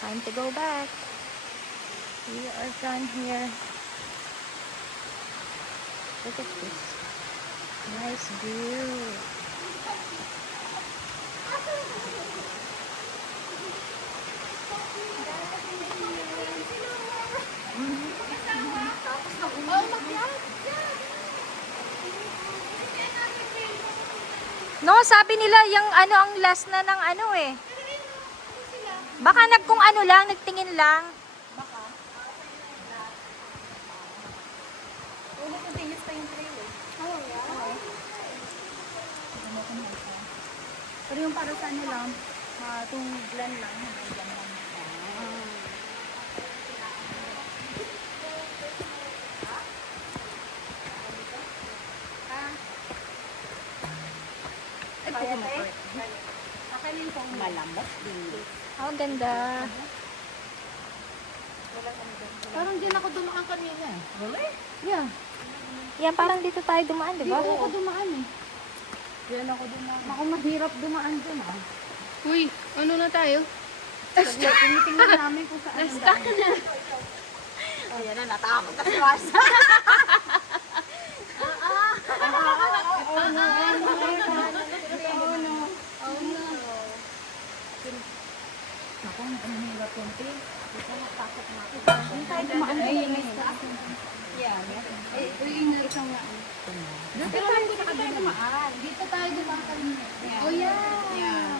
Time to go back. We are done here. Look at this. Nice view. No, sabi nila yung ano ang last na ng ano eh. Baka kung ano lang, nagtingin lang. Baka. Ulo continuous pa yung trail eh. Oh, yeah. Pero yung para sa ano lang, matunglan lang, hanggang lang. Ay, kaya tayo. Akalin pong malambot din. Oh, ganda. Parang dyan ako dumaan kanina. Really? Yeah. Yan, parang dito tayo dumaan, di ba? Dito ako dumaan eh. Diyan ako dumaan. Ako mahirap dumaan dyan ah. Uy, ano na tayo? Saglit, tinitingnan namin kung saan ang Stuck daan. na. Ayan na, natakot ka si Marsa. Ako, ang hirap yung pin. Dito natakot na ako. Hindi tayo dumaan. Ay, may stuck. Yeah, ay, yung isang nga. Dito tayo dumaan. Dito tayo dumaan kanina. Oh, yeah.